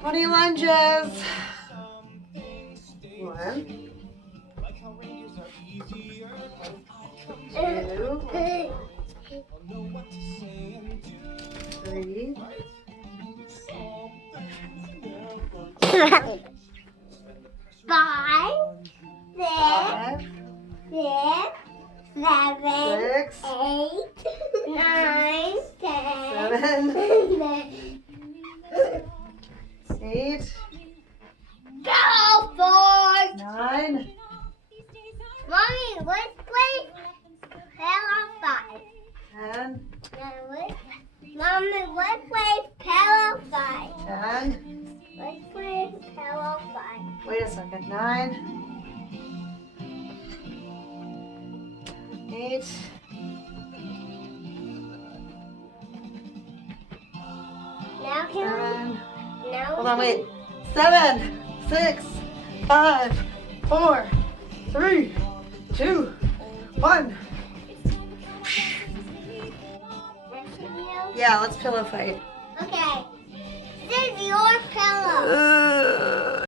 20 lunges. 1, 2, 3, 5, 5, 6, 7, 6, 8, 9, 10, 7, 11. 8, Go, boys! 9, Mommy, let's play Pillow Fight. 10, Mommy, let's play Pillow Fight. 10. Let's play Pillow Fight. Wait a second. 9, 8, Now can 7. we? Now Hold on, wait. 7, 6, 5, 4, 3, 2, 1. Yeah, let's pillow fight. Okay. This is your pillow.